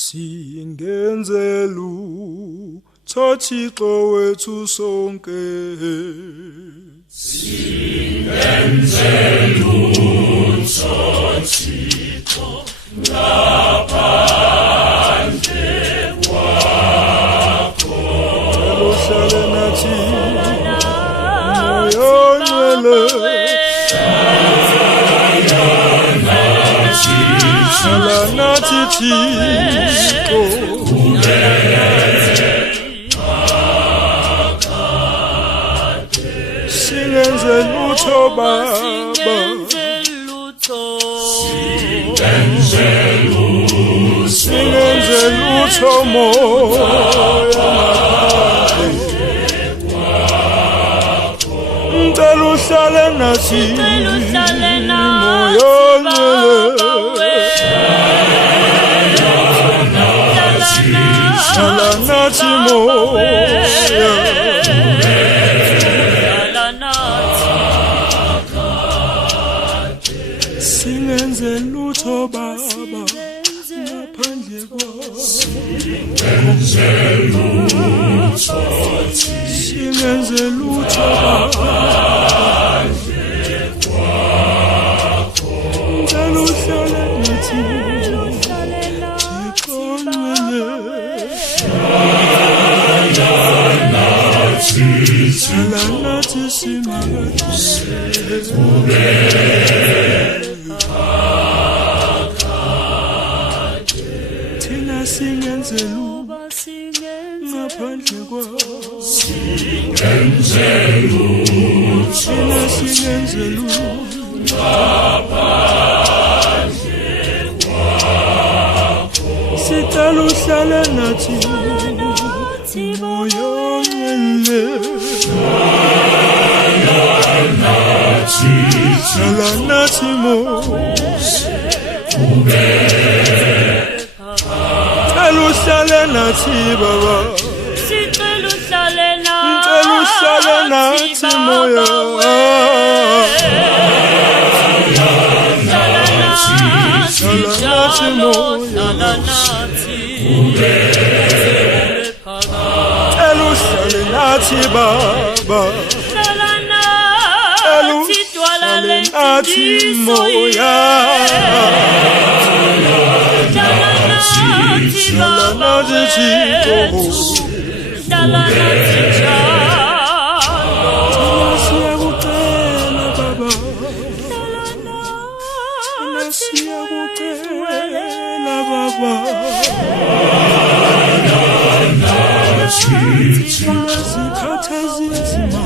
Singenze lutho Thixo wethu sonke. Singenze lutho Thixo ngaphandle kwakho. Uhlale nathi moyo ongcwele. Hlala nathi Thixo. Singenze lutho Baba. Singenze lutho moya. Ngicela uhlale nathi moyo ongcwele. Hlala nathi moya. Singenze lutho Baba ngaphandle kwakho. Singenze lutho Baba ngaphandle kwakho. Ngicela uhlale nathi Thixo ongcwele. Hlala nathi simangele. Thina singenze lutho ngaphandle kwakho. Thina singenze lutho ngaphandle kwakho. Sicela uhlale nathi moyo ongcwele. Hlala nathi moya. Ngicela uhlale nathi Baba. Sicela uhlale Ngicela uhlale nathi moya. Hlala nathi moya. Ngicela uhlale nathi Baba. Uhlale nathi moya. Hlala nathi Thixo. Siyakucela Baba. Siyakucela Baba. Sikhathi ezinzima.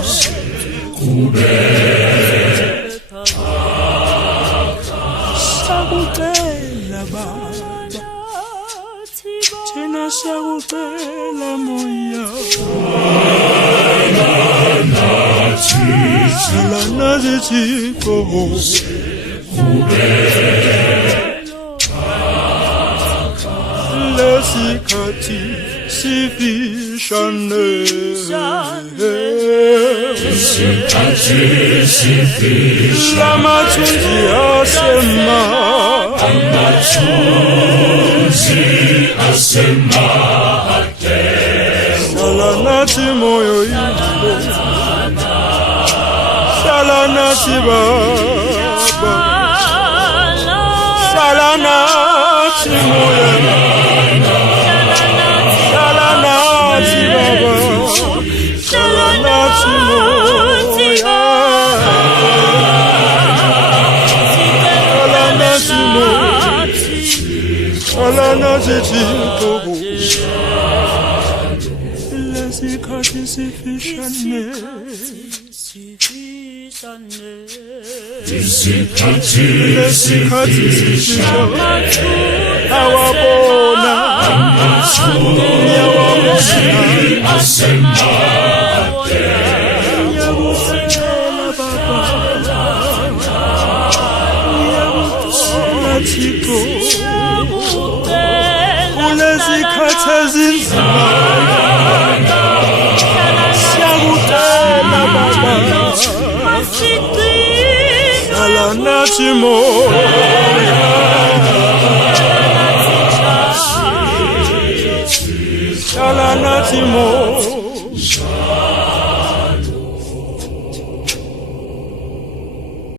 Siyakucela Baba. Thina siyakucela moya. Hlala nathi Thixo. Lesikhathi sifishane. Lamathunzi asemade. Hlala nathi moyo yethu. Hlala nathi Baba. Hlala nathi moya. Hlala nathi Baba. Hlala nathi moya. Hlala nathi moya. Hlala nathi Thixo. Lesikhathi sifishane. Lesikhathi sifishane. Awabona. Ngiyakucela Baba. Ngiyakucela Thixo. Kulesikhathi ezinzima. Siyakucela Baba. Hlala nathi moya. hlala nathi Mosi